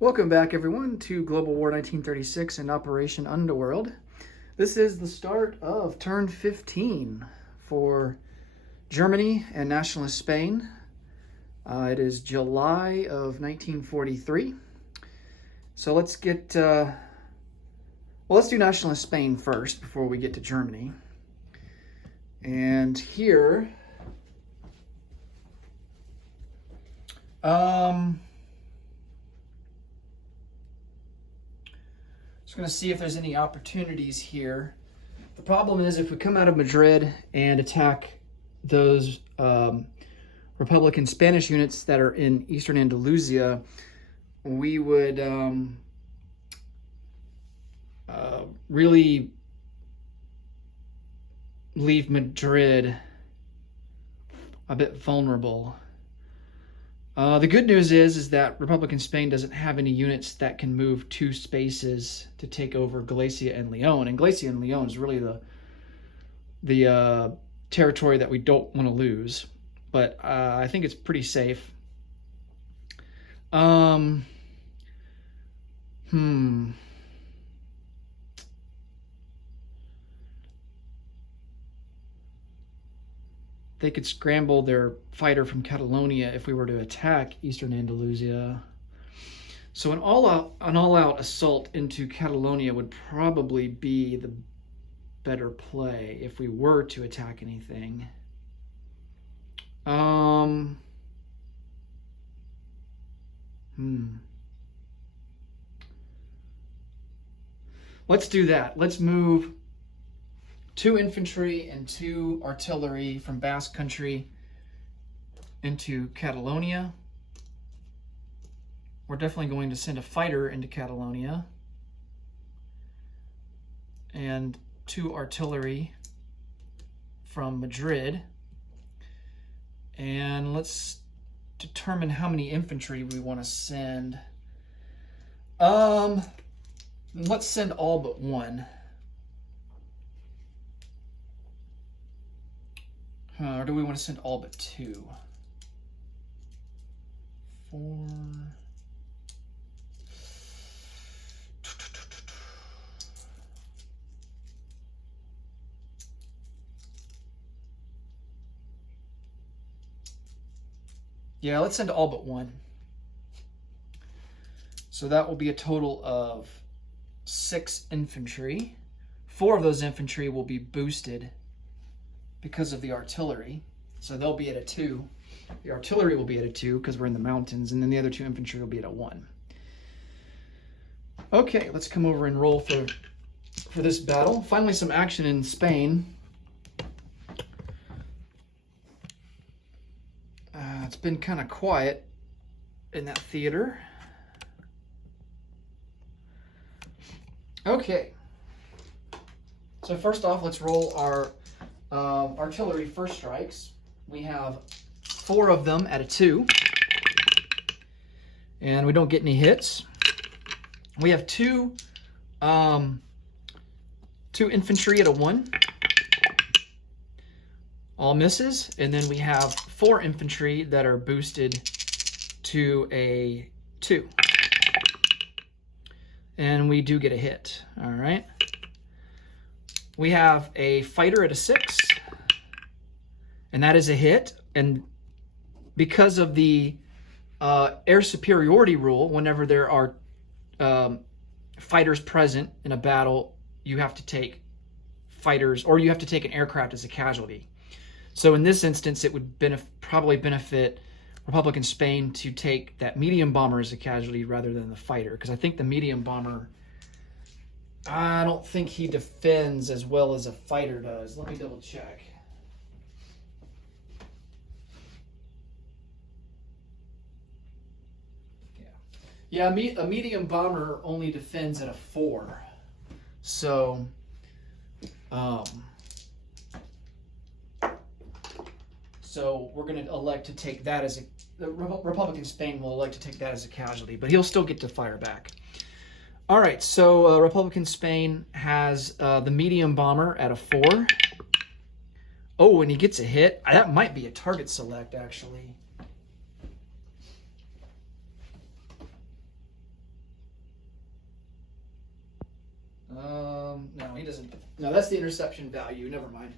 Welcome back, everyone, to Global War 1936 and Operation Underworld. This is the start of turn 15 for Germany and nationalist Spain. It is July of 1943. So let's get, let's do nationalist Spain first before we get to Germany. And here, just going to see if there's any opportunities here. The problem is if we come out of Madrid and attack those Republican Spanish units that are in eastern Andalusia, we would really leave Madrid a bit vulnerable. The good news is that Republican Spain doesn't have any units that can move two spaces to take over Galicia and Leon. And Galicia and Leon is really the territory that we don't want to lose. But I think it's pretty safe. They could scramble their fighter from Catalonia if we were to attack eastern Andalusia. So an all-out assault into Catalonia would probably be the better play if we were to attack anything. Let's do that. Let's move 2 infantry and 2 artillery from Basque Country into Catalonia. We're definitely going to send a fighter into Catalonia. And 2 artillery from Madrid. And let's determine how many infantry we want to send. Let's send all but 1. Or do we want to send all but 2? 4. Yeah, let's send all but 1. So that will be a total of 6 infantry. 4 of those infantry will be boosted because of the artillery. So they'll be at a 2. The artillery will be at a 2 because we're in the mountains, and then the other 2 infantry will be at a 1. Okay, let's come over and roll for this battle. Finally, some action in Spain. It's been kind of quiet in that theater. Okay. So first off, let's roll our artillery first strikes. We have 4 of them at a 2. And we don't get any hits. We have 2 infantry at a 1. All misses. And then we have 4 infantry that are boosted to a 2. And we do get a hit. All right. We have a fighter at a 6. And that is a hit. And because of the air superiority rule, whenever there are fighters present in a battle, you have to take fighters, or you have to take an aircraft as a casualty. So in this instance, it would probably benefit Republican Spain to take that medium bomber as a casualty rather than the fighter, because I think the medium bomber, I don't think he defends as well as a fighter does. Let me double check. Yeah, a medium bomber only defends at a 4. So, we're going to elect to take that as the Republican Spain will elect to take that as a casualty, but he'll still get to fire back. All right, so Republican Spain has the medium bomber at a 4. Oh, and he gets a hit. That might be a target select, actually. doesn't. No, that's the interception value. Never mind.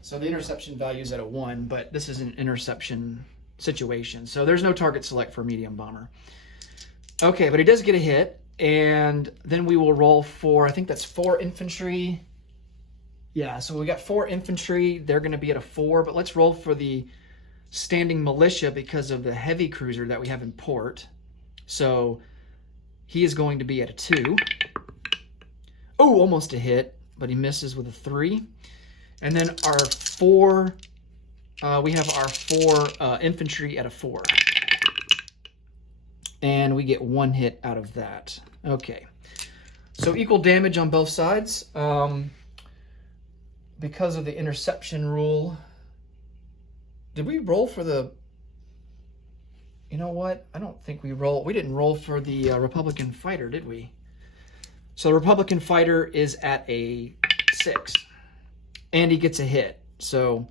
So the interception value is at a 1, but this is an interception situation. So there's no target select for medium bomber. Okay, but he does get a hit, and then we will roll for, I think that's 4 infantry. Yeah, so we got 4 infantry. They're going to be at a 4, but let's roll for the standing militia because of the heavy cruiser that we have in port. So he is going to be at a 2. Oh, almost a hit, but he misses with a 3. And then our 4, we have our 4 infantry at a 4. And we get 1 hit out of that. Okay. So equal damage on both sides. Because of the interception rule. Did we roll for the... You know what? I don't think we roll. We didn't roll for the Republican fighter, did we? So the Republican fighter is at a 6. And he gets a hit. So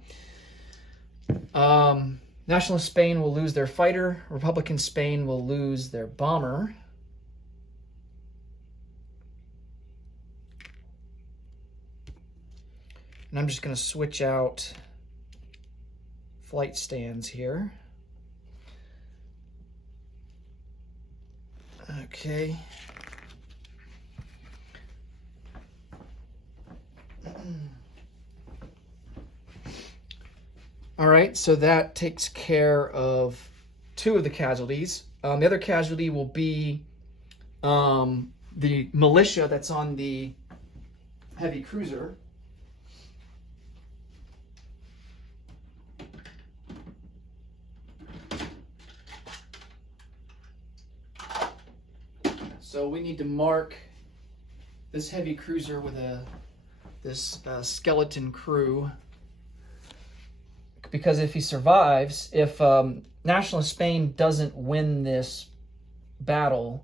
Nationalist Spain will lose their fighter. Republican Spain will lose their bomber. And I'm just going to switch out flight stands here. Okay. All right, so that takes care of 2 of the casualties. The other casualty will be the militia that's on the heavy cruiser. So we need to mark this heavy cruiser with this skeleton crew. Because if he survives, if Nationalist Spain doesn't win this battle,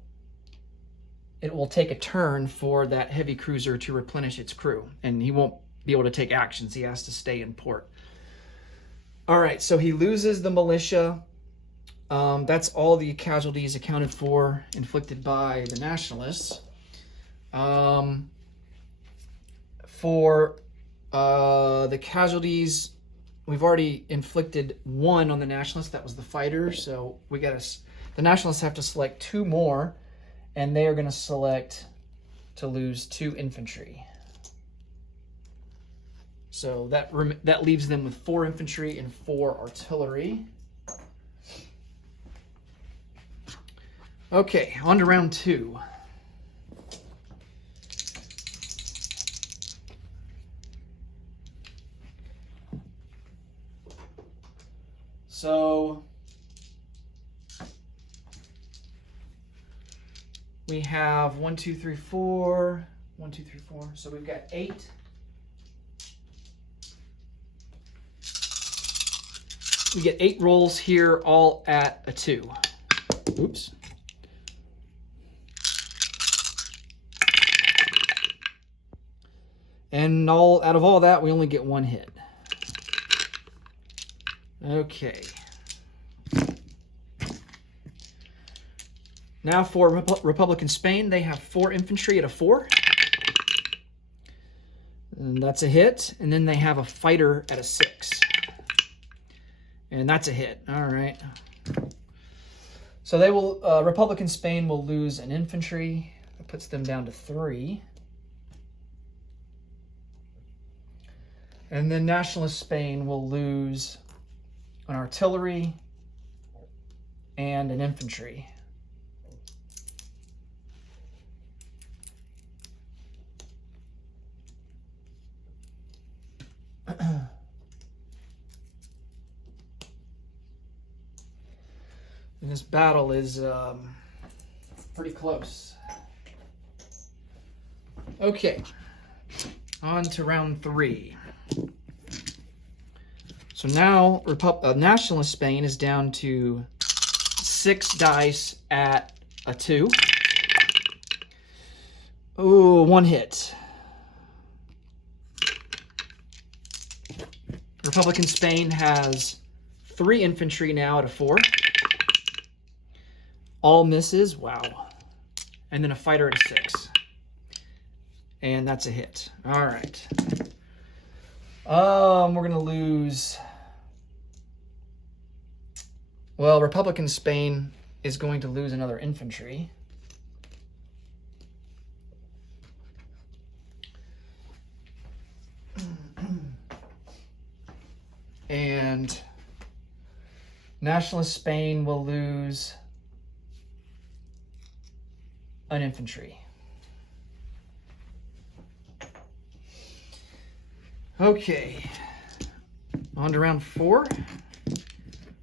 it will take a turn for that heavy cruiser to replenish its crew. And he won't be able to take actions. He has to stay in port. All right, so he loses the militia. That's all the casualties accounted for, inflicted by the Nationalists. For the casualties... We've already inflicted 1 on the Nationalists. That was the fighter. So we got the Nationalists have to select 2 more, and they are going to select to lose 2 infantry. So that leaves them with 4 infantry and 4 artillery. Okay, on to round 2. So we have 1, 2, 3, 4. 1, 2, 3, 4. So we've got 8. We get 8 rolls here, all at a 2. Oops. And out of all that, we only get 1 hit. Okay. Now for Republican Spain, they have 4 infantry at a 4. And that's a hit. And then they have a fighter at a 6. And that's a hit. All right. So they will, Republican Spain will lose an infantry. That puts them down to 3. And then Nationalist Spain will lose an artillery and an infantry. And this battle is pretty close. Okay, on to round 3. So now Nationalist Spain is down to 6 dice at a 2. Oh, 1 hit. Republican Spain has 3 infantry now at a 4. All misses. Wow. And then a fighter at a 6. and that's a hit. All right. We're going to lose... Well, Republican Spain is going to lose another infantry. And Nationalist Spain will lose an infantry. Okay, on to round 4.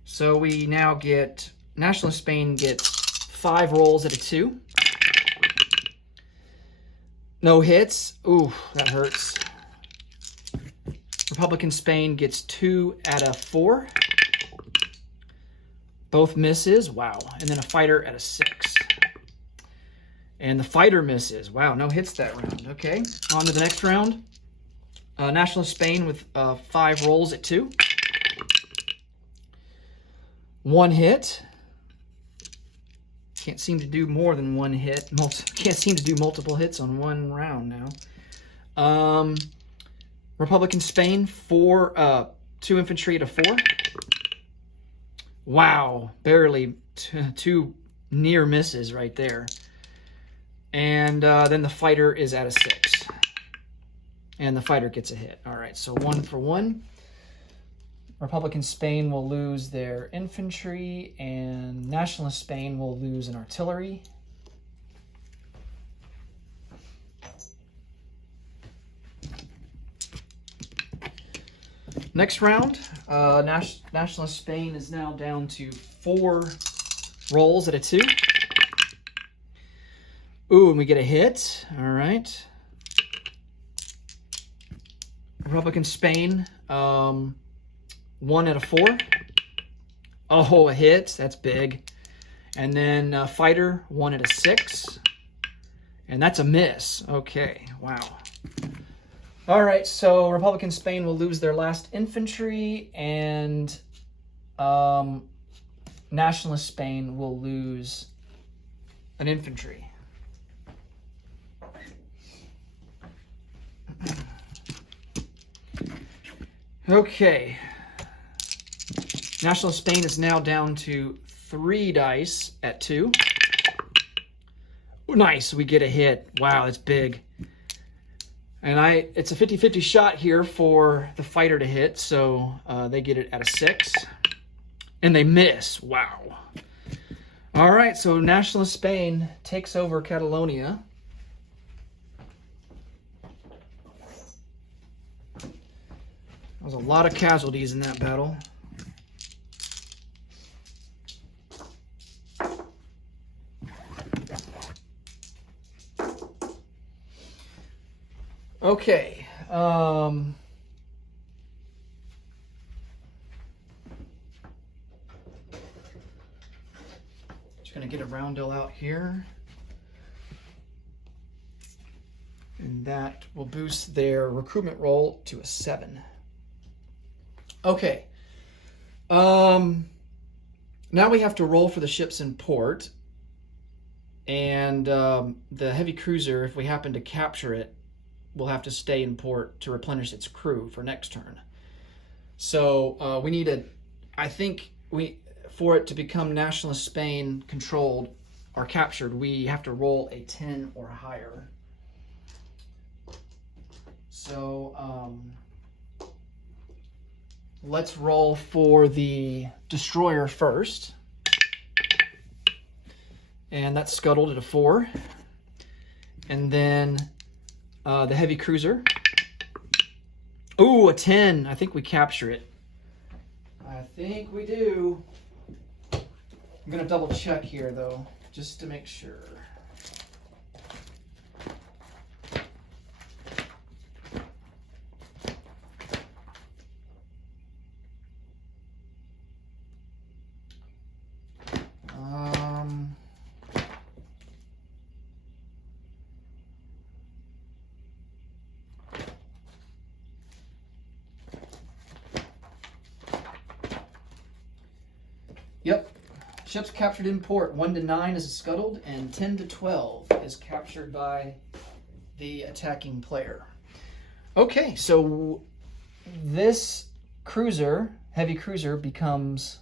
So we now get, Nationalist Spain gets 5 rolls at a 2. No hits. Ooh, that hurts. Republican Spain gets 2 at a 4. Both misses. Wow. And then a fighter at a 6. And the fighter misses. Wow, no hits that round. Okay, on to the next round. Nationalist Spain with 5 rolls at 2. 1 hit. Can't seem to do more than 1 hit. Can't seem to do multiple hits on 1 round now. Republican Spain, 2 infantry at a 4. Wow, barely 2 near misses right there. And then the fighter is at a 6. And the fighter gets a hit. All right, so 1 for 1. Republican Spain will lose their infantry, and Nationalist Spain will lose an artillery. Next round, Nationalist Spain is now down to 4 rolls at a 2. Ooh, and we get a hit. All right. Republican Spain, 1 at a 4. Oh, a hit. That's big. And then fighter, 1 at a 6. And that's a miss. Okay, wow. All right, so Republican Spain will lose their last infantry, and Nationalist Spain will lose an infantry. Okay. Nationalist Spain is now down to 3 dice at 2. Ooh, nice, we get a hit. Wow, that's big. And it's a 50-50 shot here for the fighter to hit, so they get it at a 6. And they miss. Wow. All right, so Nationalist Spain takes over Catalonia. There was a lot of casualties in that battle. Okay. Just going to get a roundel out here. And that will boost their recruitment roll to a 7. Okay. Now we have to roll for the ships in port. And the heavy cruiser, if we happen to capture it, will have to stay in port to replenish its crew for next turn. So we need for it to become Nationalist Spain controlled or captured, we have to roll a 10 or higher. So let's roll for the destroyer first. And that's scuttled at a 4. And then the heavy cruiser. Ooh, a 10. I think we capture it. I think we do. I'm going to double check here, though, just to make sure. Yep. Ships captured in port. 1 to 9 is scuttled, and 10 to 12 is captured by the attacking player. Okay, so this cruiser, heavy cruiser, becomes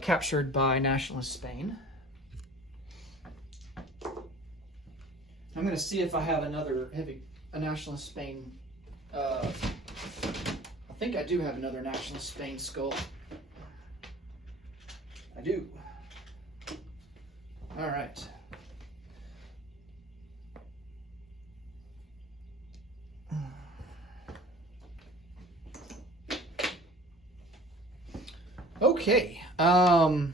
captured by nationalist Spain. I'm going to see if I have another nationalist Spain. I think I do have another nationalist Spain skull. I do. All right. Okay. I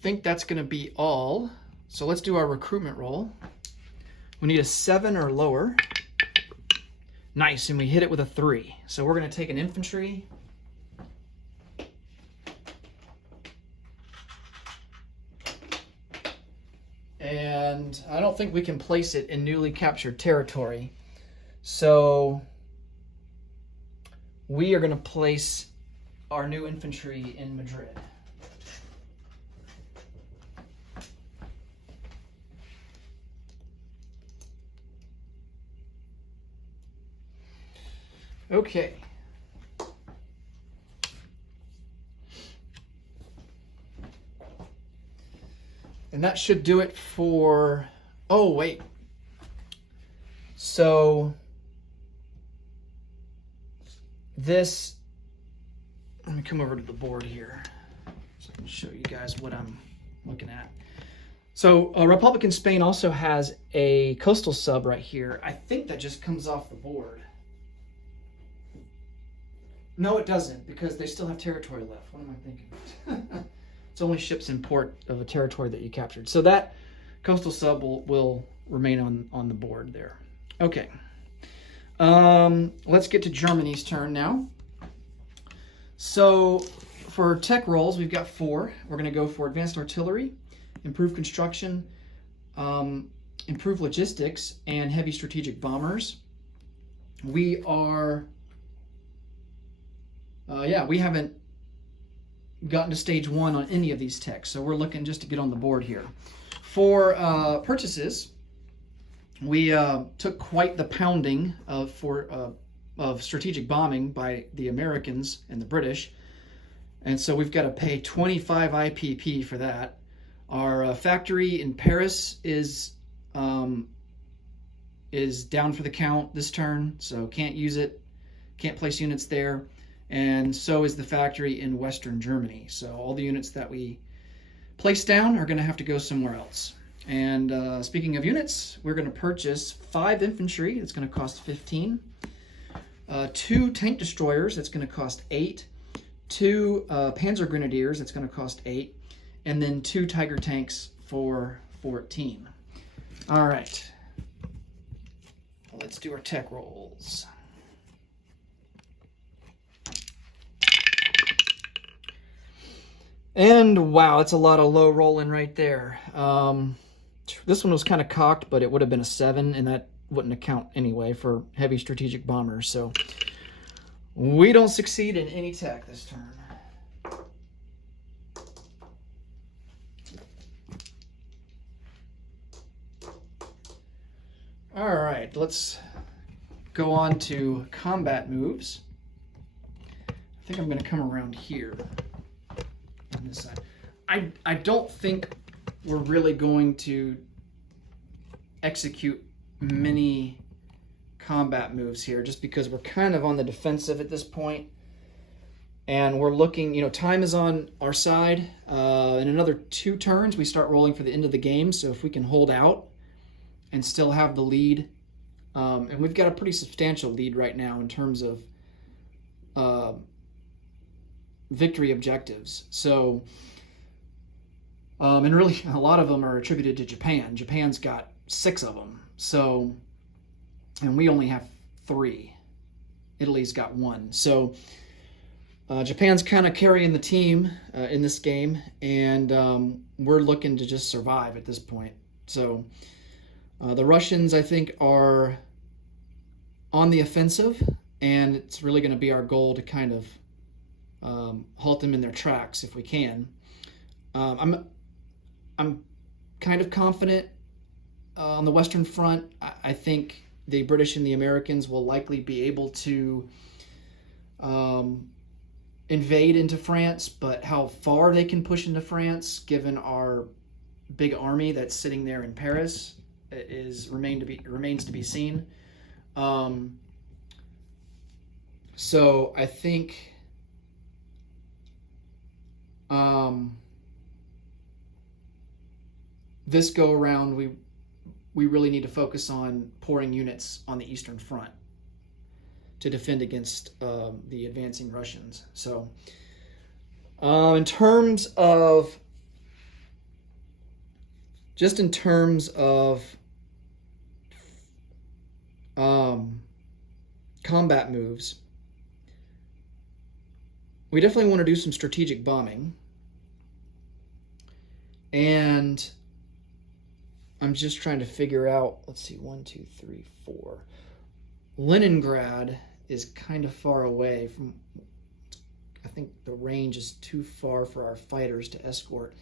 think that's going to be all. So let's do our recruitment roll. We need a 7 or lower. Nice, and we hit it with a 3. So we're going to take an infantry. And I don't think we can place it in newly captured territory. So we are going to place our new infantry in Madrid. Okay. And that should do it for... Oh, wait. So this... Let me come over to the board here so I can show you guys what I'm looking at. So Republican Spain also has a coastal sub right here. I think that just comes off the board. No, it doesn't, because they still have territory left. What am I thinking? It's only ships in port of a territory that you captured. So that coastal sub will remain on the board there. Okay. Let's get to Germany's turn now. So for tech rolls, we've got 4. We're going to go for advanced artillery, improved construction, improved logistics, and heavy strategic bombers. We are... we haven't gotten to stage 1 on any of these techs, so we're looking just to get on the board here. For purchases, we took quite the pounding of strategic bombing by the Americans and the British, and so we've got to pay 25 IPP for that. Our factory in Paris is down for the count this turn, so can't use it, can't place units there. And so is the factory in Western Germany. So all the units that we place down are going to have to go somewhere else. And speaking of units, we're going to purchase 5 infantry. It's going to cost 15. 2 tank destroyers. That's going to cost 8. 2 Panzer Grenadiers. That's going to cost 8. And then 2 Tiger tanks for 14. All right. Let's do our tech rolls. And wow, that's a lot of low rolling right there. This one was kind of cocked, but it would have been a 7, and that wouldn't account anyway for heavy strategic bombers. So we don't succeed in any tech this turn. All right, let's go on to combat moves. I think I'm going to come around here. On this side. I don't think we're really going to execute many combat moves here, just because we're kind of on the defensive at this point, and we're looking, time is on our side. In another 2 turns we start rolling for the end of the game, so if we can hold out and still have the lead, and we've got a pretty substantial lead right now in terms of victory objectives. So, and really a lot of them are attributed to Japan. Japan's got 6 of them. So, and we only have 3. Italy's got 1. So, Japan's kind of carrying the team in this game, and we're looking to just survive at this point. So, the Russians, I think, are on the offensive, and it's really going to be our goal to kind of halt them in their tracks if we can. I'm I'm kind of confident on the Western Front. I think the British and the Americans will likely be able to invade into France, but how far they can push into France, given our big army that's sitting there in Paris, remains to be seen. So I think this go around, we really need to focus on pouring units on the Eastern Front to defend against the advancing Russians. So in terms of combat moves, we definitely want to do some strategic bombing. And I'm just trying to figure out, let's see, 1, 2, 3, 4. Leningrad is kind of far away from, I think the range is too far for our fighters to escort.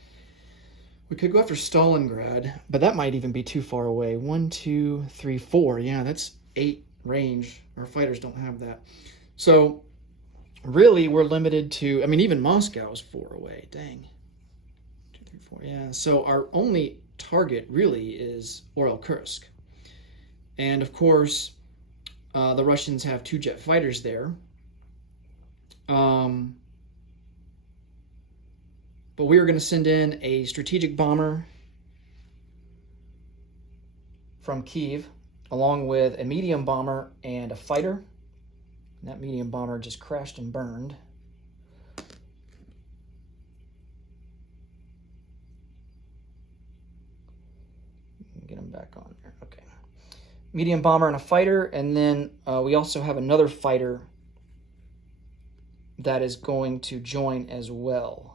We could go after Stalingrad, but that might even be too far away. 1, 2, 3, 4. Yeah, that's 8 range. Our fighters don't have that. So really we're limited to, I mean, even Moscow is 4 away. Dang. 2, 3, 4. Yeah, so our only target really is Orel-Kursk. And of course, the Russians have 2 jet fighters there. But we are going to send in a strategic bomber from Kyiv, along with a medium bomber and a fighter. And that medium bomber just crashed and burned. Get him back on there. Okay. Medium bomber and a fighter, and then we also have another fighter that is going to join as well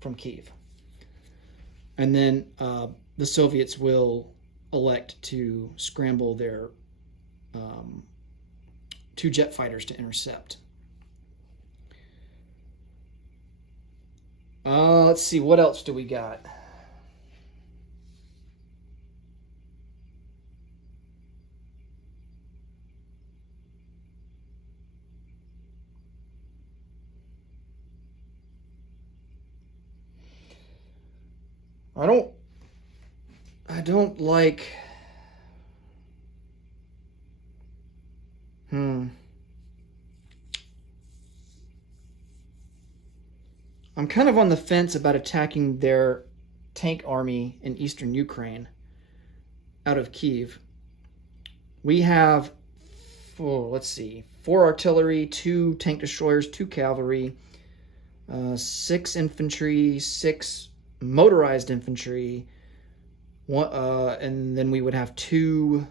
from Kyiv. And then the Soviets will elect to scramble their 2 jet fighters to intercept. Let's see, what else do we got? I don't like, I'm kind of on the fence about attacking their tank army in eastern Ukraine out of Kyiv. We have, let's see, 4 artillery, 2 tank destroyers, 2 cavalry, 6 infantry, 6 motorized infantry, and then we would have 2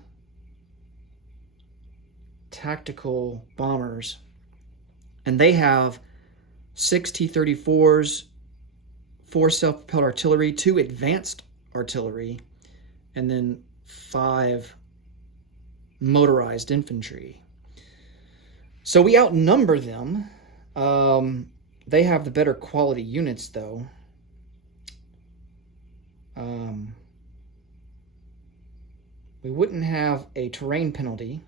tactical bombers. And they have 6 T-34s, 4 self-propelled artillery, 2 advanced artillery, and then 5 motorized infantry. So we outnumber them. They have the better quality units, though. We wouldn't have a terrain penalty.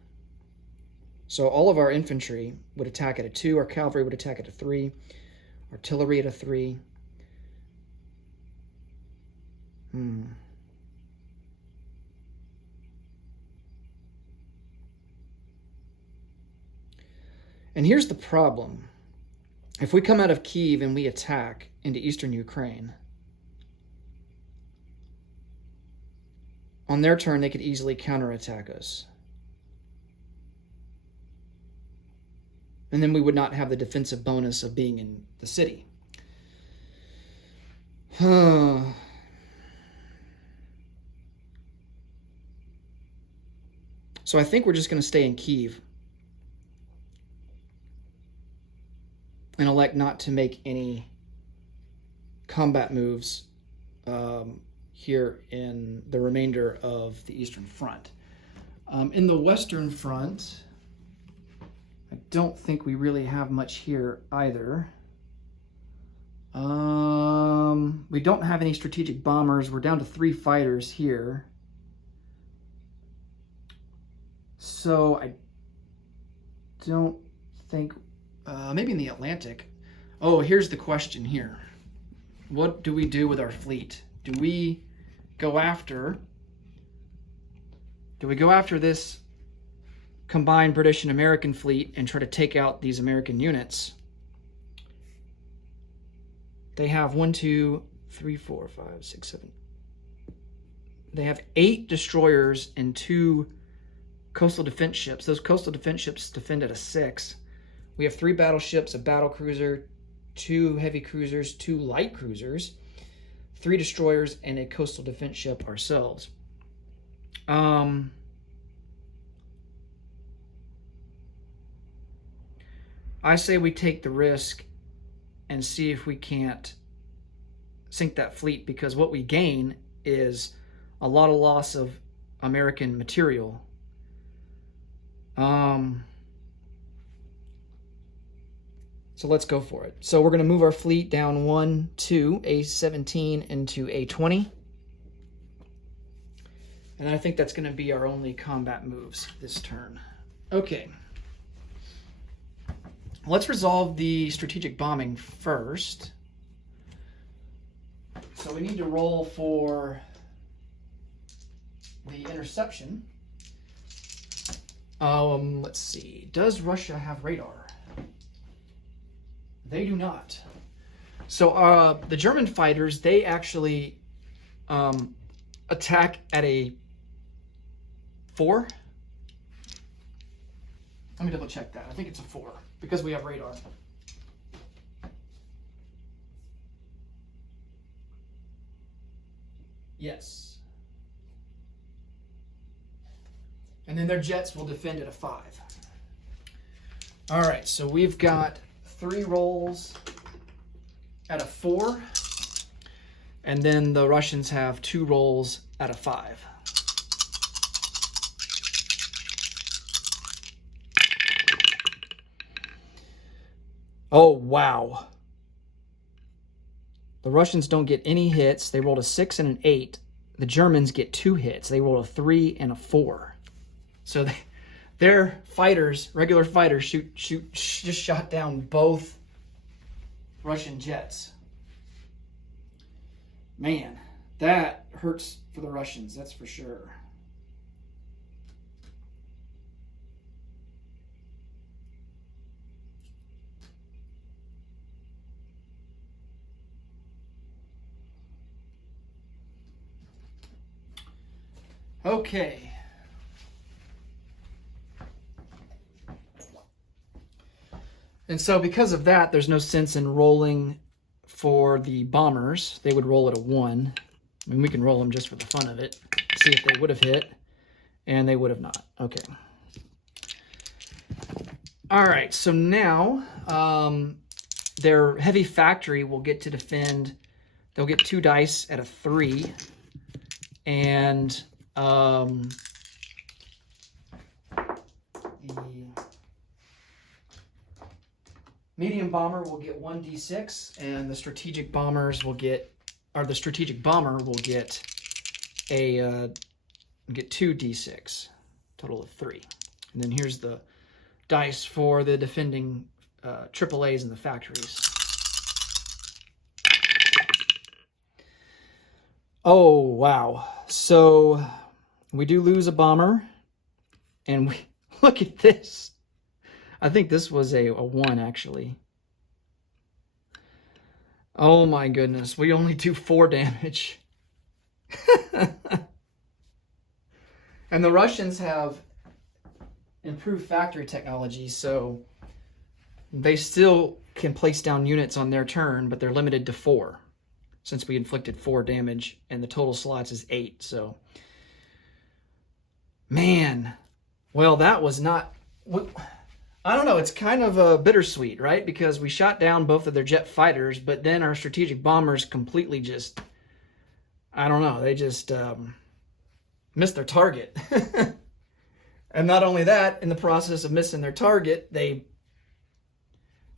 So all of our infantry would attack at a 2, our cavalry would attack at a 3, artillery at a 3. And here's the problem. If we come out of Kyiv and we attack into eastern Ukraine, on their turn, they could easily counterattack us. And then we would not have the defensive bonus of being in the city. So I think we're just going to stay in Kyiv and elect not to make any combat moves here in the remainder of the Eastern Front. In the Western Front, I don't think we really have much here either. We don't have any strategic bombers. We're down to 3 fighters here. So I don't think, maybe in the Atlantic. Oh, here's the question here. What do we do with our fleet? Do we go after this combined British and American fleet and try to take out these American units? They have 1, 2, 3, 4, 5, 6, 7. They have 8 destroyers and 2 coastal defense ships. Those coastal defense ships defend at a 6. We have 3 battleships, a battle cruiser, 2 heavy cruisers, 2 light cruisers, 3 destroyers, and a coastal defense ship ourselves. I say we take the risk and see if we can't sink that fleet, because what we gain is a lot of loss of American material. So let's go for it. So we're going to move our fleet down 1, 2, A17 into A20. And I think that's going to be our only combat moves this turn. Okay. Let's resolve the strategic bombing first. So we need to roll for the interception. Let's see. Does Russia have radar? They do not. So the German fighters, they actually attack at a 4. Let me double check that. I think it's a 4 because we have radar. Yes. And then their jets will defend at a 5. All right, so we've got 3 rolls at a 4, and then the Russians have 2 rolls at a 5. Oh, wow. The Russians don't get any hits. They rolled a 6 and an 8. The Germans get 2 hits. They rolled a 3 and a 4. So their fighters, regular fighters, just shot down both Russian jets. Man, that hurts for the Russians, that's for sure. Okay. And so because of that, there's no sense in rolling for the bombers. They would roll at a 1. I mean, we can roll them just for the fun of it. See if they would have hit. And they would have not. Okay. All right. So now their heavy factory will get to defend. They'll get 2 dice at a 3. And the medium bomber will get 1d6, and the strategic bombers will get, or the strategic bomber will get a 2d6, total of 3. And then here's the dice for the defending AAAs in the factories. Oh, wow. So we do lose a bomber, and we look at this. I think this was a 1, actually. Oh my goodness. We only do 4 damage. And the Russians have improved factory technology, so they still can place down units on their turn, but they're limited to 4, since we inflicted 4 damage, and the total slots is 8. So, man, well, that was not... I don't know, it's kind of bittersweet, right? Because we shot down both of their jet fighters, but then our strategic bombers completely just, I don't know, they just missed their target. And not only that, in the process of missing their target, they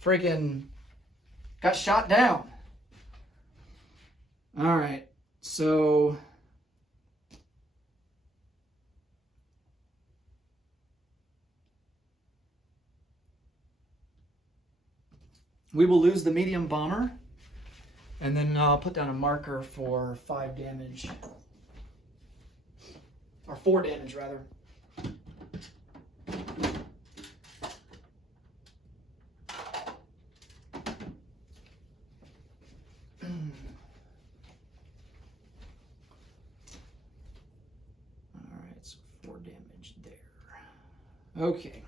freaking got shot down. All right, so we will lose the medium bomber, and then I'll put down a marker for 5 damage, or 4 damage rather. So 4 damage there. Okay.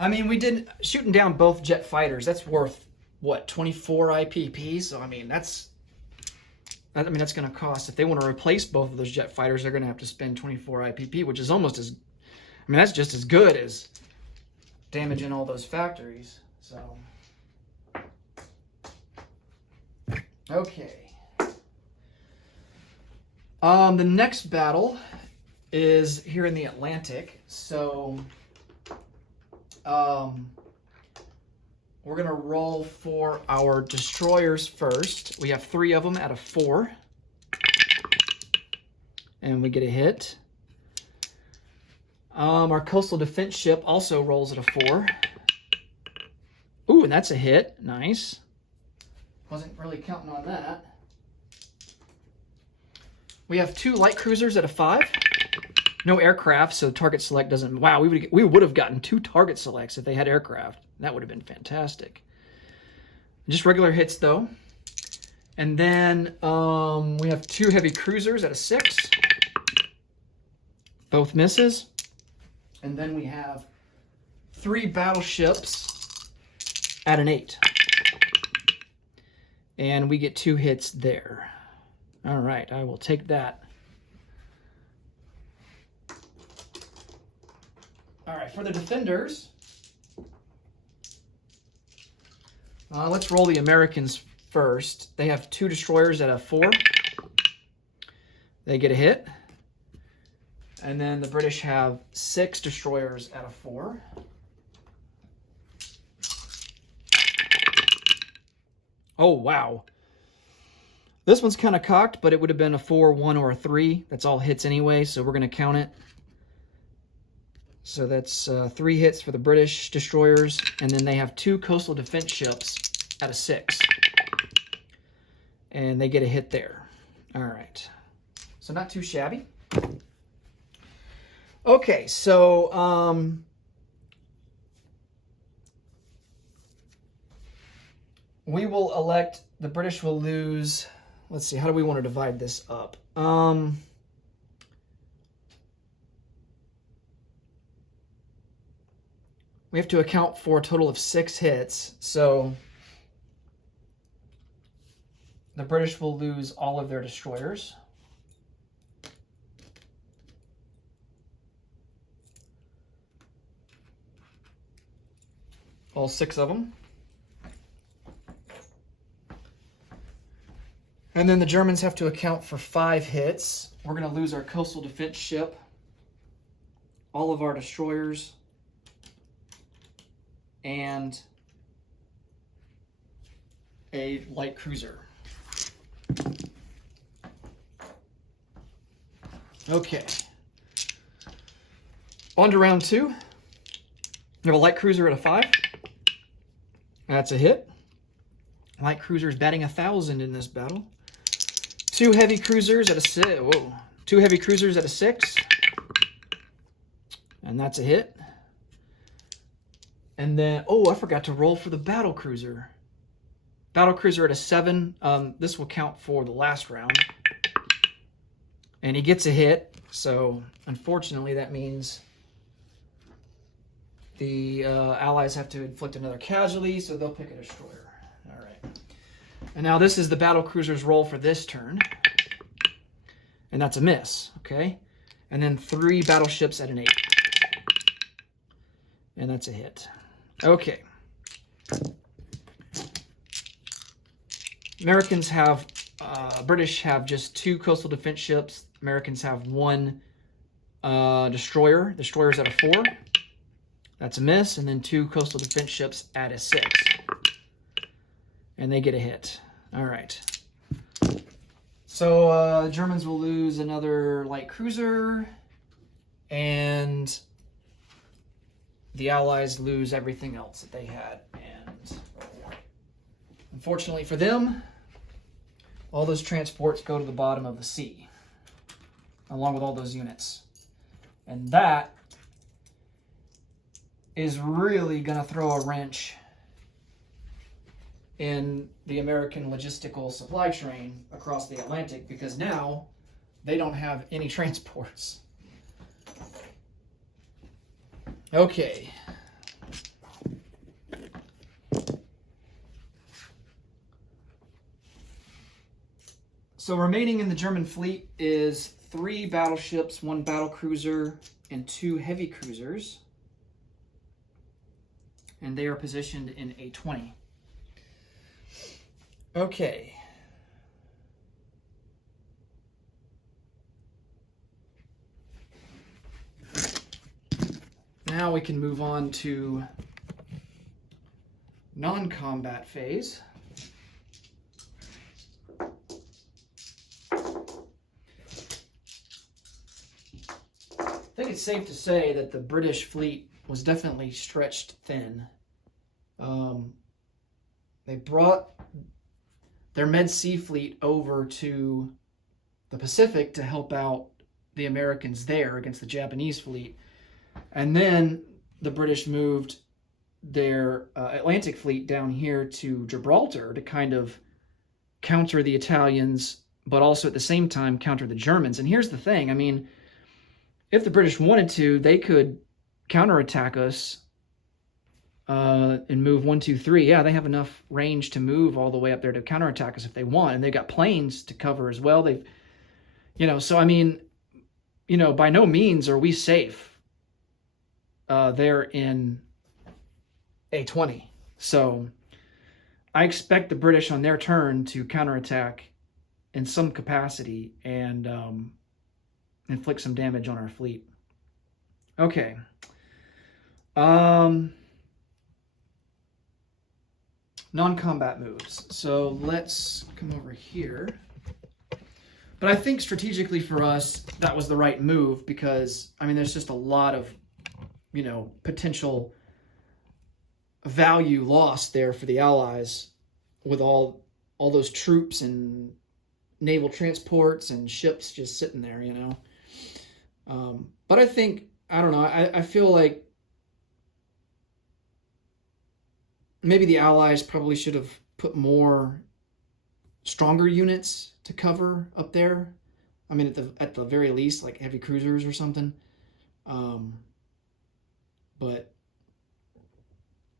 I mean, we did shooting down both jet fighters. That's worth what, 24 IPP. So I mean, that's going to cost, if they want to replace both of those jet fighters, they're going to have to spend 24 IPP, which is almost as, I mean, that's just as good as damaging all those factories. So okay. The next battle is here in the Atlantic. So we're going to roll for our destroyers first. We have 3 of them out of 4. And we get a hit. Our coastal defense ship also rolls at a 4. Ooh, and that's a hit. Nice. Wasn't really counting on that. We have 2 light cruisers at a 5. No aircraft, so target select doesn't... Wow, we would have gotten 2 target selects if they had aircraft. That would have been fantastic. Just regular hits, though. And then we have 2 heavy cruisers at a 6. Both misses. And then we have 3 battleships at an 8. And we get 2 hits there. All right, I will take that. All right, for the defenders, let's roll the Americans first. They have 2 destroyers at a 4. They get a hit. And then the British have 6 destroyers at a 4. Oh, wow. This one's kind of cocked, but it would have been a 4, 1, or a 3. That's all hits anyway, so we're going to count it. So that's 3 hits for the British destroyers, and then they have 2 coastal defense ships at a 6. And they get a hit there. All right. So not too shabby. Okay, so we will elect, the British will lose, let's see, how do we want to divide this up? We have to account for a total of 6 hits, so the British will lose all of their destroyers. All 6 of them. And then the Germans have to account for 5 hits. We're going to lose our coastal defense ship, all of our destroyers, and a light cruiser. Okay. On to round 2. We have a light cruiser at a 5. That's a hit. Light cruisers batting 1,000 in this battle. 2 heavy cruisers at a 6. Whoa. 2 heavy cruisers at a 6. And that's a hit. And then, oh, I forgot to roll for the battle cruiser. Battle cruiser at a 7. This will count for the last round. And he gets a hit. So, unfortunately, that means the Allies have to inflict another casualty, so they'll pick a destroyer. All right. And now this is the battle cruiser's roll for this turn. And that's a miss, okay? And then 3 battleships at an 8. And that's a hit. Okay. Americans have, British have just 2 coastal defense ships. Americans have 1 destroyer. Destroyer's at a 4. That's a miss. And then 2 coastal defense ships at a 6. And they get a hit. All right. So Germans will lose another light cruiser, and the Allies lose everything else that they had. And unfortunately for them, all those transports go to the bottom of the sea, along with all those units. And that is really going to throw a wrench in the American logistical supply chain across the Atlantic, because now they don't have any transports. Okay. So remaining in the German fleet is 3 battleships, 1 battle cruiser, and 2 heavy cruisers. And they are positioned in A20. Okay. Now we can move on to non-combat phase. I think it's safe to say that the British fleet was definitely stretched thin. They brought their Med Sea fleet over to the Pacific to help out the Americans there against the Japanese fleet. And then the British moved their Atlantic fleet down here to Gibraltar to kind of counter the Italians, but also at the same time counter the Germans. And here's the thing, I mean, if the British wanted to, they could counterattack us and move 1, 2, 3. Yeah, they have enough range to move all the way up there to counterattack us if they want. And they've got planes to cover as well. They've, so I mean, by no means are we safe there in A20. So I expect the British on their turn to counterattack in some capacity and inflict some damage on our fleet. Okay. Non-combat moves. So let's come over here. But I think strategically for us, that was the right move because, I mean, there's just a lot of, potential value lost there for the Allies with all those troops and naval transports and ships just sitting there, But I think, I don't know, I feel like maybe the Allies probably should have put more stronger units to cover up there. I mean, at the very least, like heavy cruisers or something.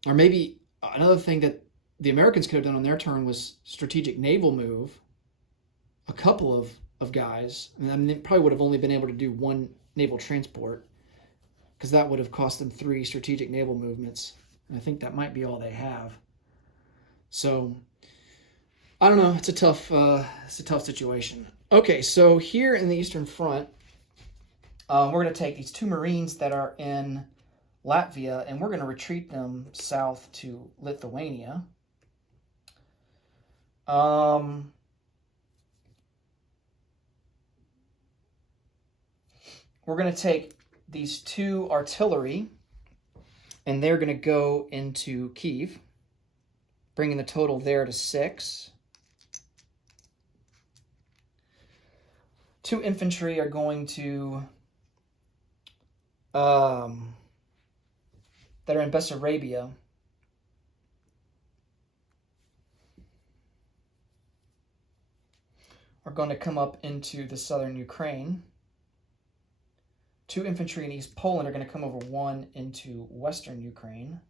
Or maybe another thing that the Americans could have done on their turn was strategic naval move. A couple of guys, and they probably would have only been able to do 1 naval transport because that would have cost them 3 strategic naval movements. And I think that might be all they have. So I don't know. It's a tough situation. Okay, so here in the Eastern Front, we're going to take these 2 Marines that are in Latvia, and we're going to retreat them south to Lithuania. We're going to take these 2 artillery, and they're going to go into Kyiv, bringing the total there to 6. 2 infantry are going to, that are in Bessarabia, are going to come up into the southern Ukraine. 2 infantry in East Poland are going to come over 1 into western Ukraine.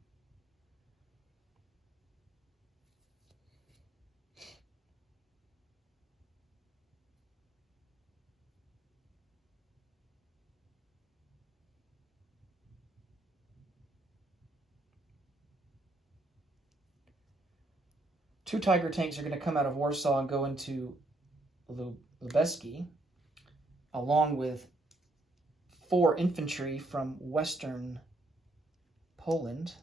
Two Tiger tanks are going to come out of Warsaw and go into Lubelski, along with 4 infantry from western Poland.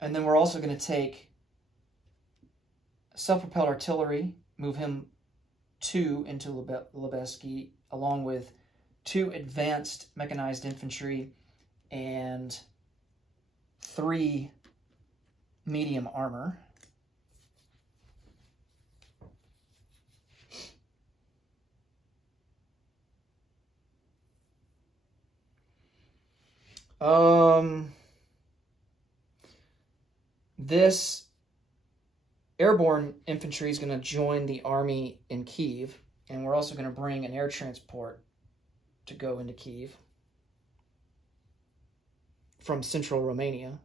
And then we're also going to take self-propelled artillery, move him 2 into Lebesky, along with 2 advanced mechanized infantry and 3 medium armor. This airborne infantry is going to join the army in Kyiv, and we're also going to bring an air transport to go into Kyiv from central Romania.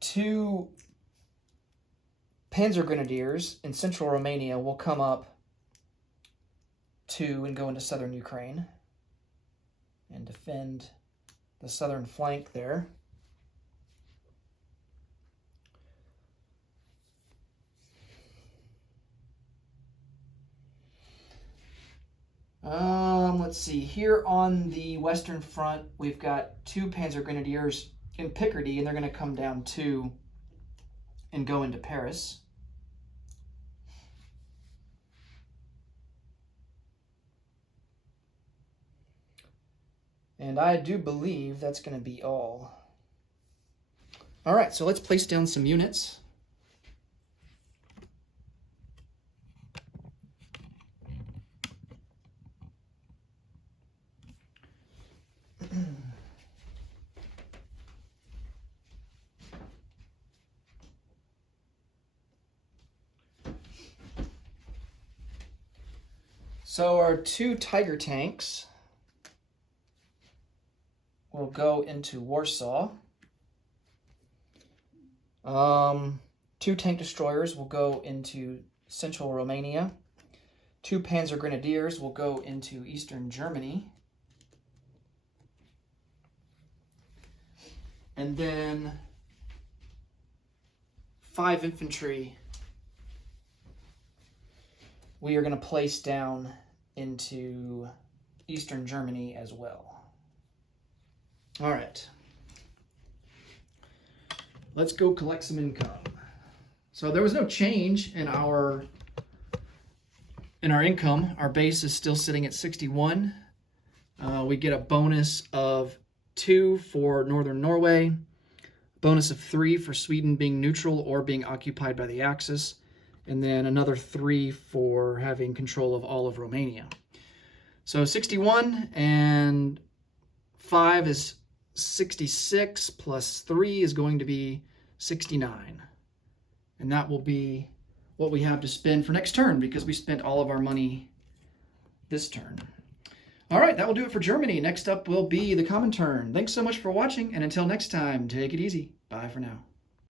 Two Panzer Grenadiers in central Romania will come up to and go into southern Ukraine and defend the southern flank there. Let's see. Here on the Western Front, we've got 2 Panzer Grenadiers in Picardy, and they're going to come down too and go into Paris. And I do believe that's going to be all. All right, so let's place down some units. So our 2 Tiger tanks will go into Warsaw. 2 tank destroyers will go into central Romania. 2 Panzer Grenadiers will go into eastern Germany. And then 5 infantry we are going to place down into eastern Germany as well. All right. Let's go collect some income. So there was no change in our income. Our base is still sitting at 61. We get a bonus of 2 for Northern Norway, bonus of 3 for Sweden being neutral or being occupied by the Axis, and then another 3 for having control of all of Romania. So 61 and 5 is 66, plus 3 is going to be 69. And that will be what we have to spend for next turn, because we spent all of our money this turn. All right, that will do it for Germany. Next up will be the Comintern. Thanks so much for watching, and until next time, take it easy. Bye for now.